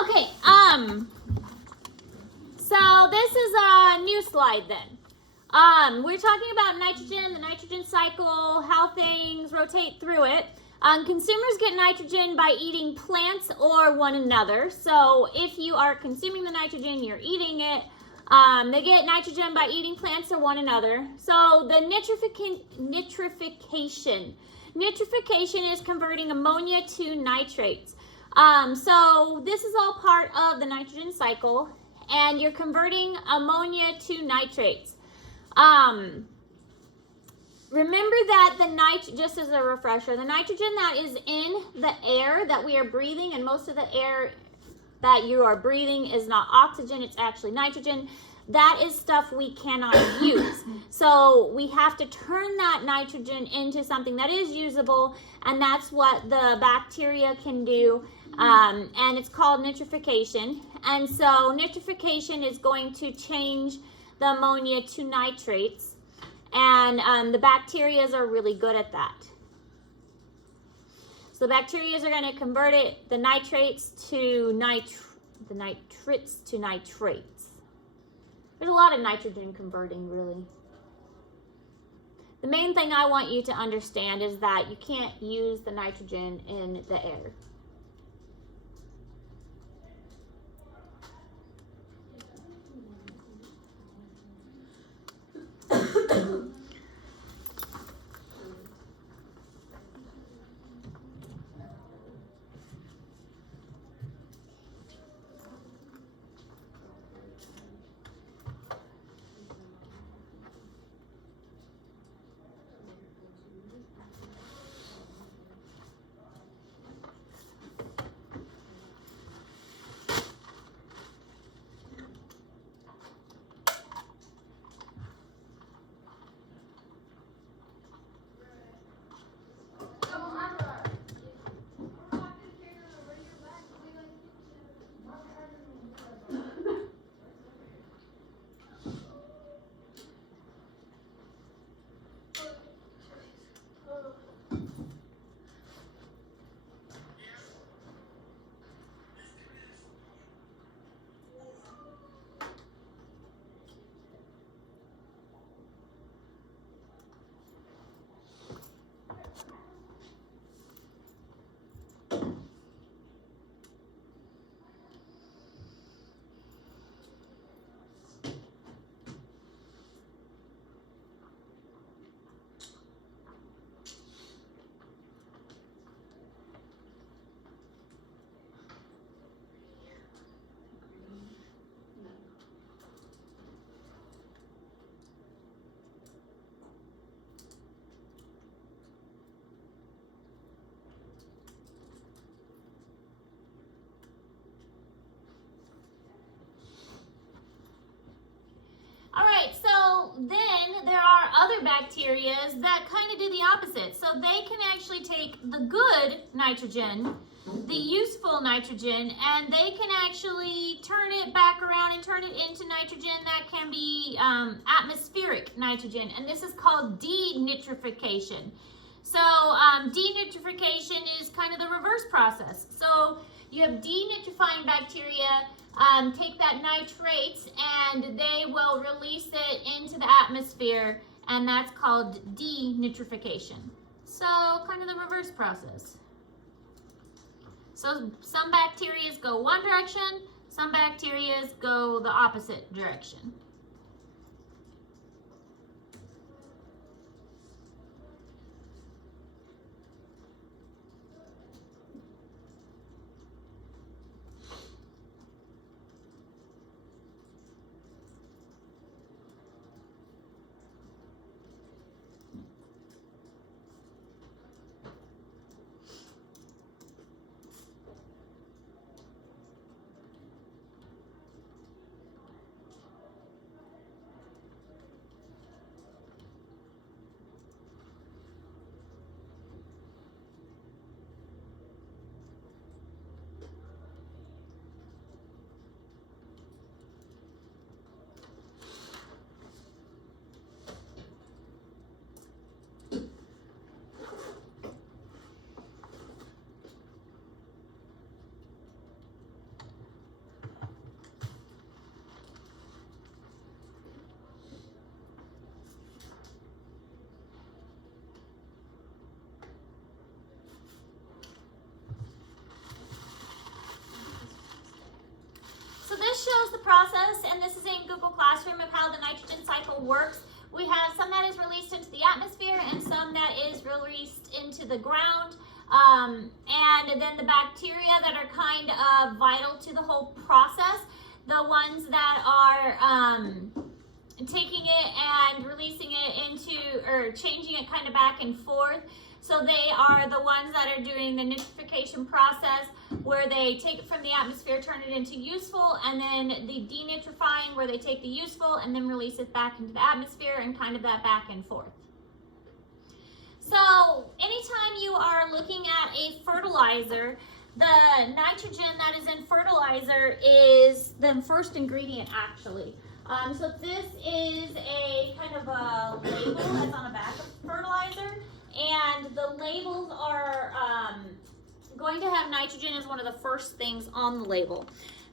Okay, so this is a new slide then. We're talking about nitrogen, the nitrogen cycle, how things rotate through it. Consumers get nitrogen by eating plants or one another. So if you are consuming the nitrogen, you're eating it. They get nitrogen by eating plants or one another. So the nitrification is converting ammonia to nitrates. So this is all part of the nitrogen cycle, and you're converting ammonia to nitrates. Remember that just as a refresher, the nitrogen that is in the air that we are breathing, and most of the air that you are breathing is not oxygen, it's actually nitrogen. That is stuff we cannot use. So we have to turn that nitrogen into something that is usable, and that's what the bacteria can do. And it's called nitrification. And so nitrification is going to change the ammonia to nitrates. And the bacteria are really good at that. So the bacteria are going to convert the nitrates to nitrates. There's a lot of nitrogen converting, really. The main thing I want you to understand is that you can't use the nitrogen in the air. Then there are other bacteria that kind of do the opposite. So they can actually take the good nitrogen, the useful nitrogen, and they can actually turn it back around and turn it into nitrogen that can be atmospheric nitrogen. And this is called denitrification. So denitrification is kind of the reverse process. So you have denitrifying bacteria take that nitrates and they will release it into the atmosphere, and that's called denitrification. So kind of the reverse process. So some bacteria go one direction, some bacteria go the opposite direction. process, and this is in Google Classroom, of how the nitrogen cycle works. We have some that is released into the atmosphere and some that is released into the ground. And then the bacteria that are kind of vital to the whole process, the ones that are taking it and releasing it into, or changing it kind of back and forth. So they are the ones that are doing the nitrification process, where they take it from the atmosphere, turn it into useful, and then the denitrifying, where they take the useful and then release it back into the atmosphere, and kind of that back and forth. So anytime you are looking at a fertilizer, the nitrogen that is in fertilizer is the first ingredient, actually. So this is a kind of a label that's on the back of fertilizer, and the labels are going to have nitrogen as one of the first things on the label,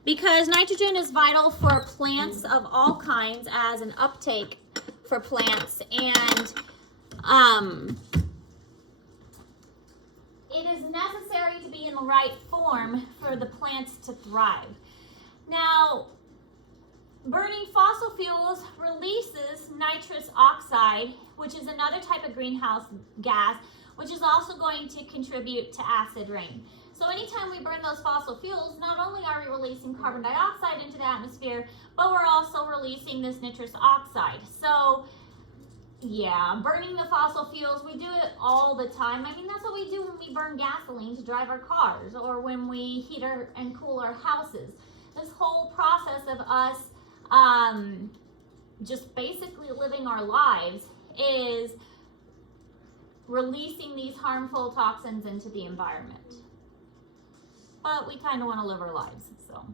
because nitrogen is vital for plants of all kinds as an uptake for plants, and it is necessary to be in the right form for the plants to thrive. Now, burning fossil fuels releases nitrous oxide, which is another type of greenhouse gas, which is also going to contribute to acid rain. So anytime we burn those fossil fuels, not only are we releasing carbon dioxide into the atmosphere, but we're also releasing this nitrous oxide. So yeah, burning the fossil fuels, we do it all the time. I mean, that's what we do when we burn gasoline to drive our cars, or when we heat and cool our houses. This whole process of us just basically living our lives is releasing these harmful toxins into the environment. But we kind of want to live our lives, so.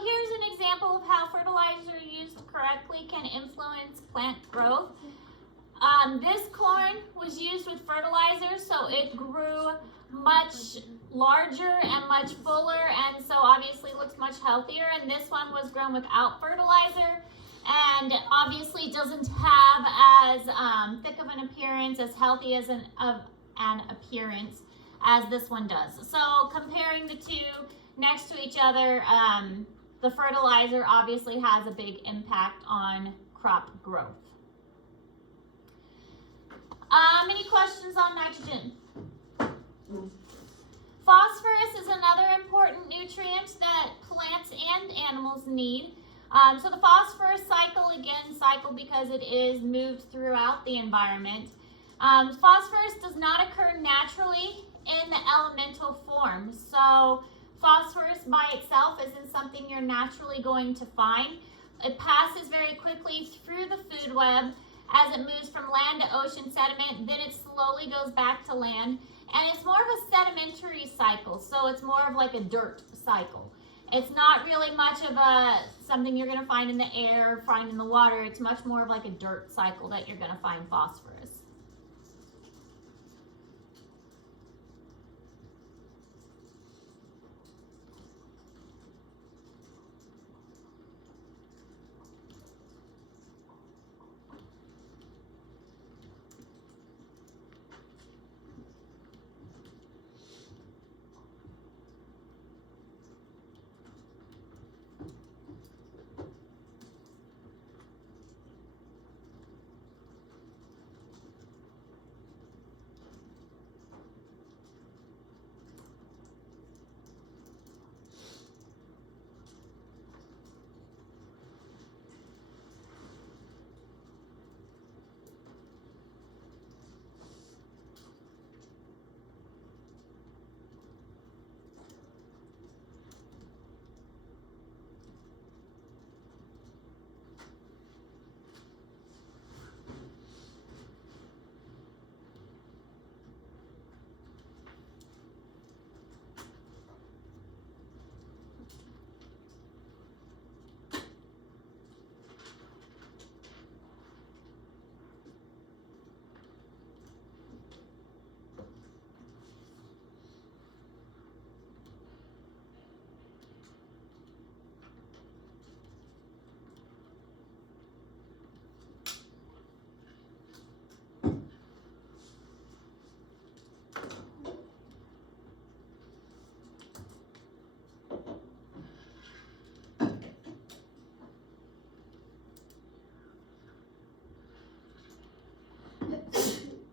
Here's an example of how fertilizer used correctly can influence plant growth. This corn was used with fertilizer, so it grew much larger and much fuller, and so obviously looks much healthier. And this one was grown without fertilizer, and obviously doesn't have as thick of an appearance, as healthy as an appearance as this one does. So comparing the two next to each other, the fertilizer obviously has a big impact on crop growth. Any questions on nitrogen? Phosphorus is another important nutrient that plants and animals need. So the phosphorus cycle, again, cycle because it is moved throughout the environment. Phosphorus does not occur naturally in the elemental form. So phosphorus by itself isn't something you're naturally going to find. It passes very quickly through the food web as it moves from land to ocean sediment, then it slowly goes back to land. And it's more of a sedimentary cycle, so it's more of like a dirt cycle. It's not really much of something you're going to find in the air or find in the water. It's much more of like a dirt cycle that you're going to find phosphorus.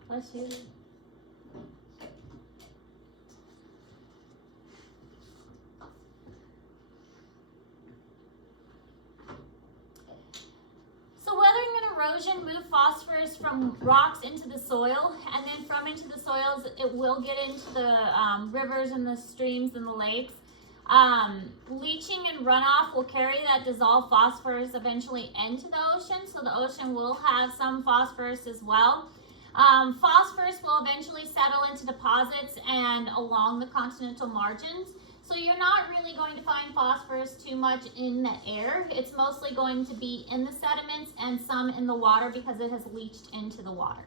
Bless you. So weathering and erosion move phosphorus from rocks into the soil, and then from into the soils it will get into the rivers and the streams and the lakes. Leaching and runoff will carry that dissolved phosphorus eventually into the ocean, so the ocean will have some phosphorus as well. Phosphorus will eventually settle into deposits and along the continental margins. So you're not really going to find phosphorus too much in the air. It's mostly going to be in the sediments and some in the water because it has leached into the water.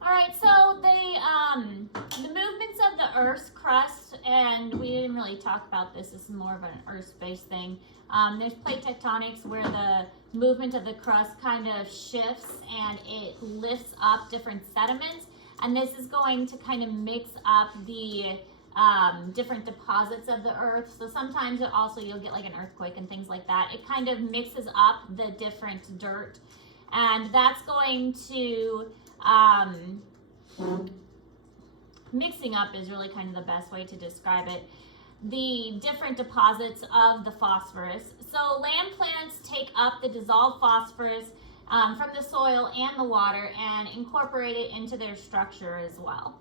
All right, so the movements of the Earth's crust, and we didn't really talk about this. This is more of an Earth-based thing. There's plate tectonics where the movement of the crust kind of shifts and it lifts up different sediments, and this is going to kind of mix up the different deposits of the Earth. So sometimes you'll get like an earthquake and things like that. It kind of mixes up the different dirt, and that's going to mixing up is really kind of the best way to describe it. The different deposits of the phosphorus. So land plants take up the dissolved phosphorus from the soil and the water and incorporate it into their structure as well.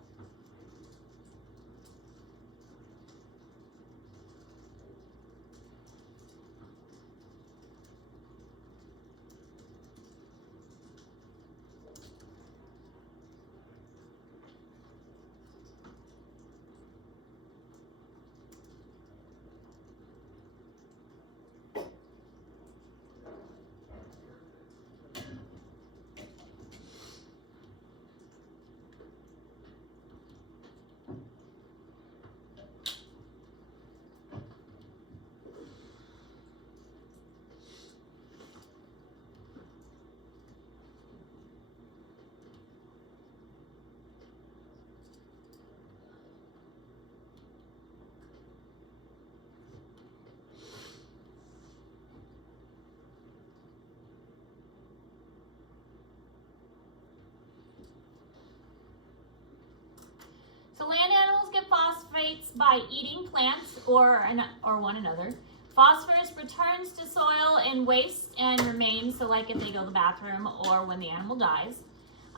So land animals get phosphates by eating plants or one another. Phosphorus returns to soil in waste and remains, so like if they go to the bathroom or when the animal dies.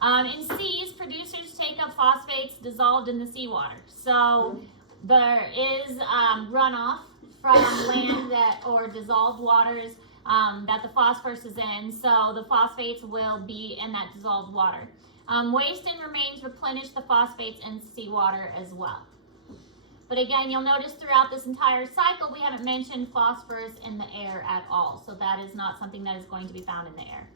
In seas, producers take up phosphates dissolved in the seawater. So there is runoff from land or dissolved waters that the phosphorus is in, so the phosphates will be in that dissolved water. Waste and remains replenish the phosphates in seawater as well. But again, you'll notice throughout this entire cycle, we haven't mentioned phosphorus in the air at all. So that is not something that is going to be found in the air.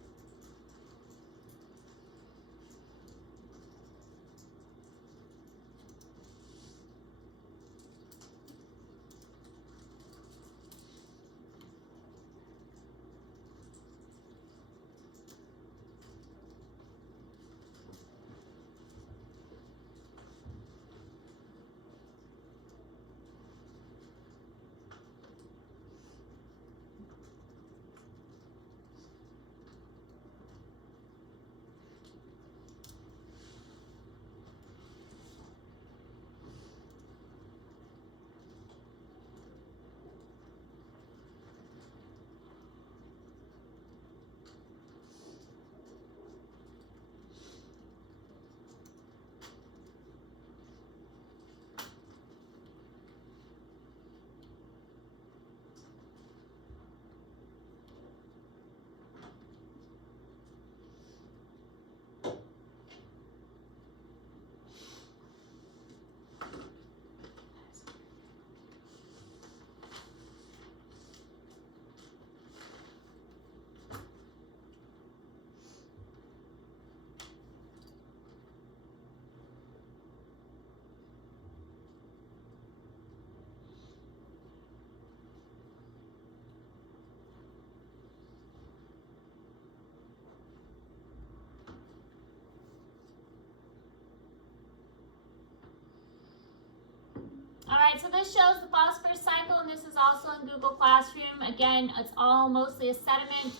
All right, so this shows the phosphorus cycle, and this is also in Google Classroom. Again, it's all mostly a sediment,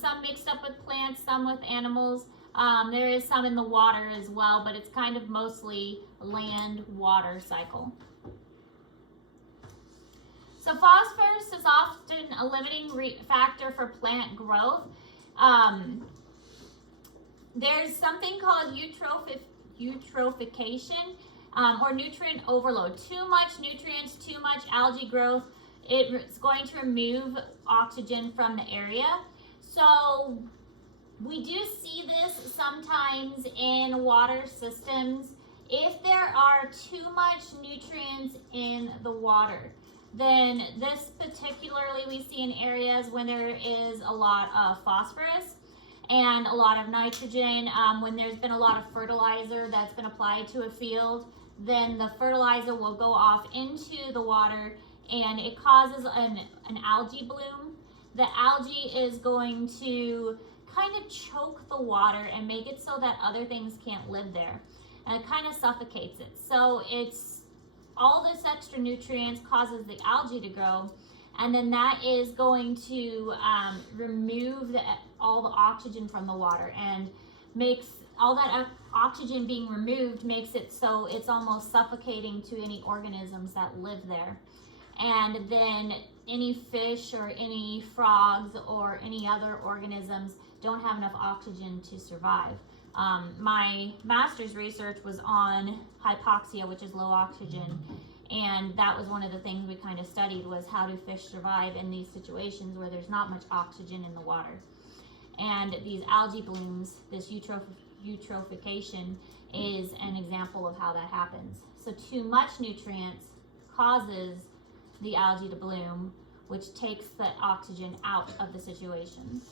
some mixed up with plants, some with animals. There is some in the water as well, but it's kind of mostly land-water cycle. So phosphorus is often a limiting factor for plant growth. There's something called eutrophication. Or nutrient overload. Too much nutrients, too much algae growth, it's going to remove oxygen from the area. So we do see this sometimes in water systems. If there are too much nutrients in the water, then this particularly we see in areas when there is a lot of phosphorus and a lot of nitrogen, when there's been a lot of fertilizer that's been applied to a field, then the fertilizer will go off into the water and it causes an algae bloom. The algae is going to kind of choke the water and make it so that other things can't live there. And it kind of suffocates it. So it's all this extra nutrients causes the algae to grow, and then that is going to remove all the oxygen from the water, and makes all that oxygen being removed makes it so it's almost suffocating to any organisms that live there. And then any fish or any frogs or any other organisms don't have enough oxygen to survive. My master's research was on hypoxia, which is low oxygen, and that was one of the things we kind of studied, was how do fish survive in these situations where there's not much oxygen in the water. And these algae blooms, this eutrophication, is an example of how that happens. So too much nutrients causes the algae to bloom, which takes the oxygen out of the situation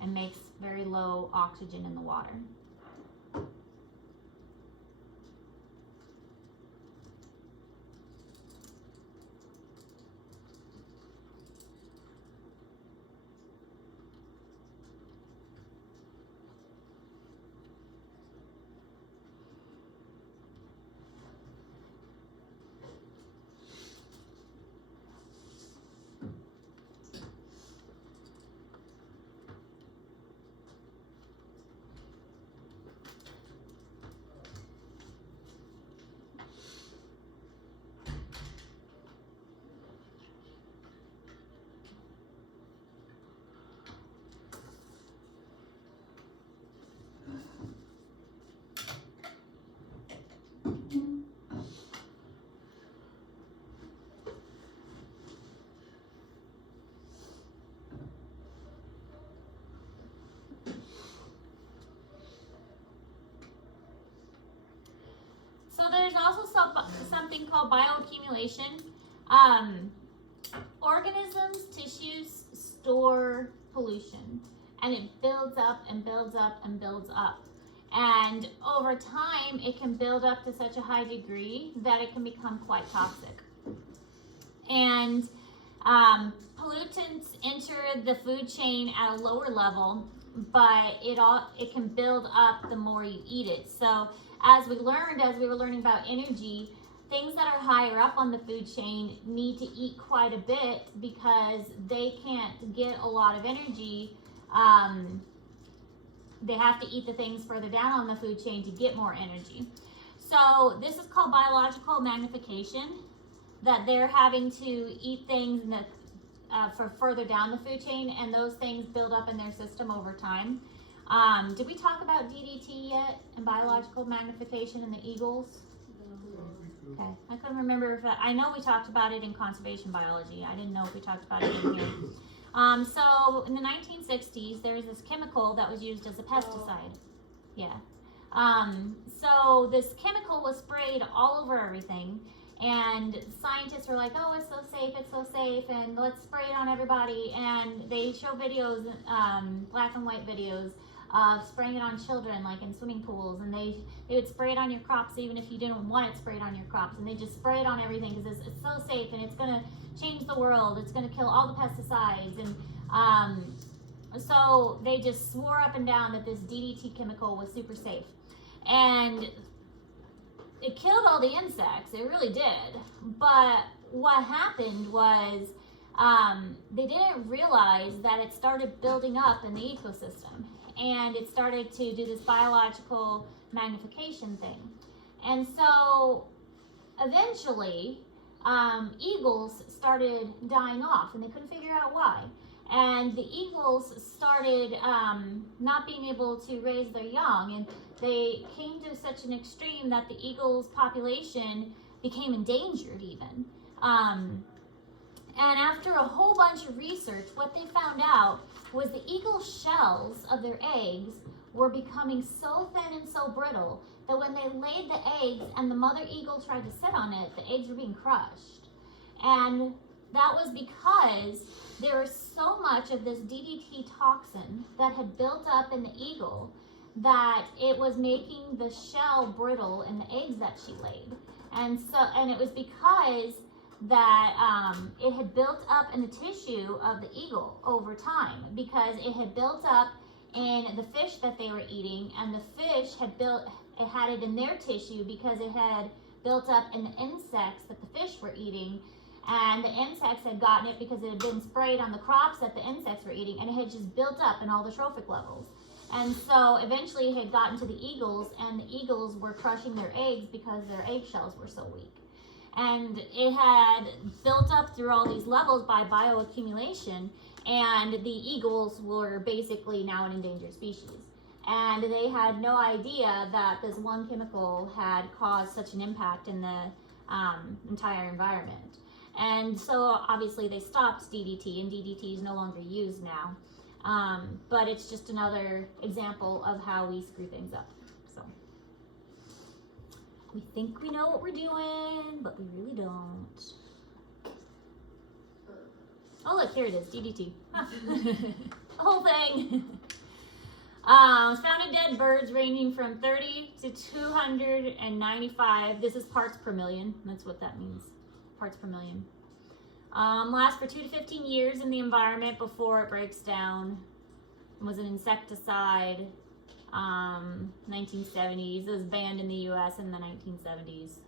and makes very low oxygen in the water. So there's also something called bioaccumulation. Organisms, tissues store pollution, and it builds up and builds up and builds up. And over time, it can build up to such a high degree that it can become quite toxic. And pollutants enter the food chain at a lower level, but it can build up the more you eat it. So as we were learning about energy, things that are higher up on the food chain need to eat quite a bit because they can't get a lot of energy. They have to eat the things further down on the food chain to get more energy. So this is called biological magnification, that they're having to eat things for further down the food chain, and those things build up in their system over time. Did we talk about DDT yet and biological magnification in the eagles? Okay, I couldn't remember if I know we talked about it in conservation biology. I didn't know if we talked about it in here. So in the 1960s, there was this chemical that was used as a pesticide. Yeah. So this chemical was sprayed all over everything, and scientists were like, oh, it's so safe, and let's spray it on everybody. And they show videos, black and white videos, of spraying it on children, like in swimming pools, and they would spray it on your crops even if you didn't want it sprayed on your crops, and they just spray it on everything because it's so safe and it's going to change the world, it's going to kill all the pesticides. And so they just swore up and down that this DDT chemical was super safe, and it killed all the insects, it really did. But what happened was they didn't realize that it started building up in the ecosystem, and it started to do this biological magnification thing. And so eventually eagles started dying off, and they couldn't figure out why. And the eagles started not being able to raise their young, and they came to such an extreme that the eagles' population became endangered even. And after a whole bunch of research, what they found out was the eagle's shells of their eggs were becoming so thin and so brittle that when they laid the eggs and the mother eagle tried to sit on it, the eggs were being crushed. And that was because there was so much of this DDT toxin that had built up in the eagle that it was making the shell brittle in the eggs that she laid. And it was because that it had built up in the tissue of the eagle over time, because it had built up in the fish that they were eating, and the fish had had it in their tissue because it had built up in the insects that the fish were eating, and the insects had gotten it because it had been sprayed on the crops that the insects were eating, and it had just built up in all the trophic levels. And so eventually it had gotten to the eagles, and the eagles were crushing their eggs because their eggshells were so weak. And it had built up through all these levels by bioaccumulation, and the eagles were basically now an endangered species. And they had no idea that this one chemical had caused such an impact in the entire environment. And so obviously they stopped DDT, and DDT is no longer used now. But it's just another example of how we screw things up. So we think we know what we're doing, but we really don't. Oh look, here it is, DDT. The whole thing. It's found in dead birds ranging from 30 to 295. This is parts per million. That's what that means. Parts per million. Lasts for 2 to 15 years in the environment before it breaks down. It was an insecticide. 1970s. It was banned in the U.S. in the 1970s.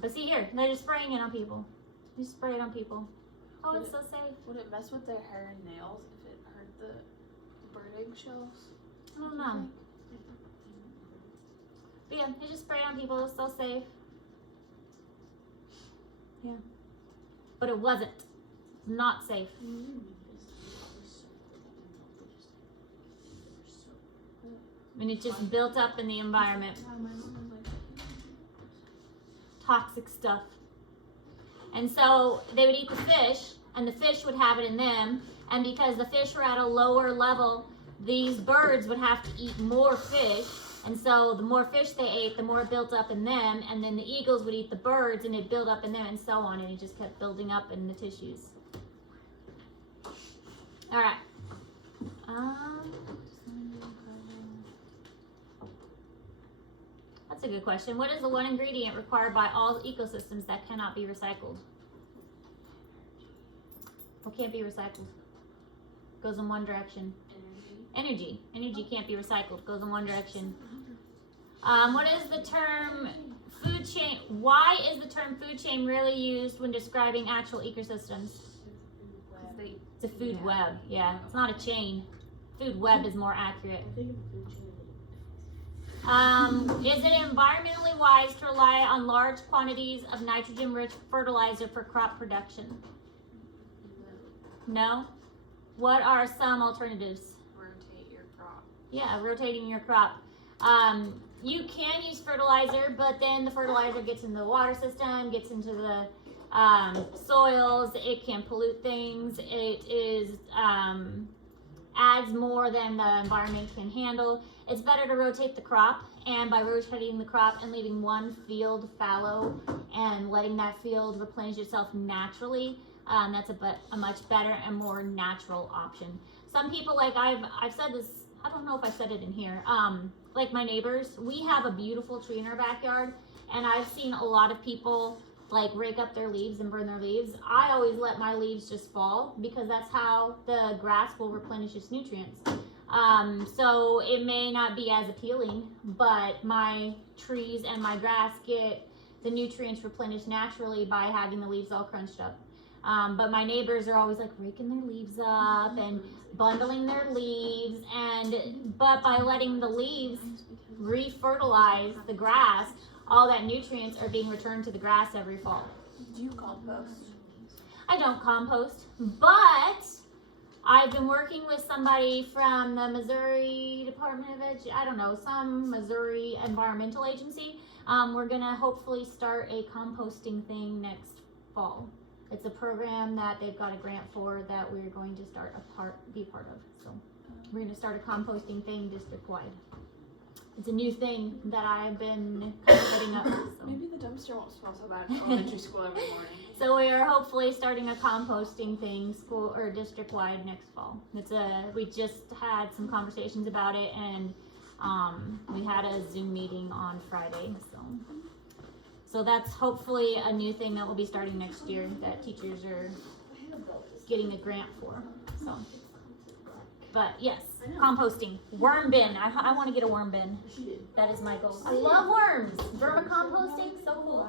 But see here, they're just spraying it on people. You spray it on people. Oh, it's so safe. Would it mess with their hair and nails if it hurt the bird eggshells? I don't know. But yeah, they just spray it on people. It's so safe. Yeah. But it wasn't. Not safe. And it just built up in the environment. Toxic stuff. And so they would eat the fish, and the fish would have it in them. And because the fish were at a lower level, these birds would have to eat more fish. And so the more fish they ate, the more it built up in them. And then the eagles would eat the birds, and it built up in them, and so on. And it just kept building up in the tissues. All right. That's a good question. What is the one ingredient required by all ecosystems that cannot be recycled? What can't be recycled? Goes in one direction. Energy. Energy can't be recycled. Goes in one direction. What is the term food chain? Why is the term food chain really used when describing actual ecosystems? It's a food web. Yeah, it's not a chain. Food web is more accurate. Is it environmentally wise to rely on large quantities of nitrogen-rich fertilizer for crop production? No? What are some alternatives? Rotate your crop. Yeah, rotating your crop. You can use fertilizer, but then the fertilizer gets into the water system, gets into the soils. It can pollute things. It is adds more than the environment can handle. It's better to rotate the crop, and by rotating the crop and leaving one field fallow and letting that field replenish itself naturally, that's a much better and more natural option. Some people, like I've said this, I don't know if I said it in here, like my neighbors, we have a beautiful tree in our backyard, and I've seen a lot of people like rake up their leaves and burn their leaves. I always let my leaves just fall because that's how the grass will replenish its nutrients. So it may not be as appealing, but my trees and my grass get the nutrients replenished naturally by having the leaves all crunched up. But my neighbors are always like raking their leaves up and bundling their leaves, but by letting the leaves re-fertilize the grass, all that nutrients are being returned to the grass every fall. Do you compost? I don't compost, but I've been working with somebody from the Missouri Department of some Missouri environmental agency. We're gonna hopefully start a composting thing next fall. It's a program that they've got a grant for that we're going to be part of. So we're gonna start a composting thing district-wide. It's a new thing that I've been kind of setting up. So. Maybe the dumpster won't smell so bad at elementary school every morning. So we are hopefully starting a composting thing school or district-wide next fall. We just had some conversations about it, and we had a Zoom meeting on Friday. So that's hopefully a new thing that we'll be starting next year that teachers are getting a grant for. So, but yes. Composting. Worm bin. I want to get a worm bin. That is my goal. I love worms. Vermicomposting. So cool.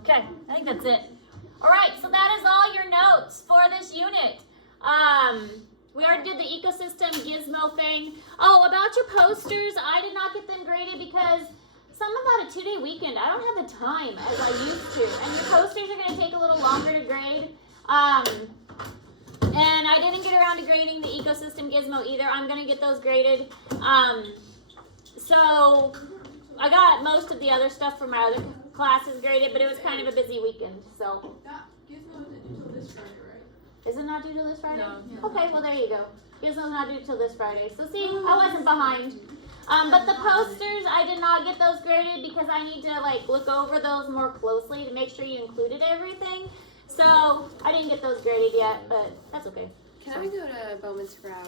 Okay, I think that's it. All right, so that is all your notes for this unit. We already did the ecosystem gizmo thing. Oh, about your posters, I did not get them graded because something about a 2-day weekend. I don't have the time as I used to. And your posters are going to take a little longer to grade. around to grading the ecosystem gizmo either. I'm gonna get those graded. So I got most of the other stuff from my other classes graded, but it was kind of a busy weekend. So That gizmo isn't due till this Friday, right? is it not due till this Friday? No. Okay, well there you go. Gizmo's not due till this Friday. So see, I wasn't behind. But the posters, I did not get those graded because I need to like look over those more closely to make sure you included everything. So I didn't get those graded yet, but that's okay. Can I go to Bowman's to grab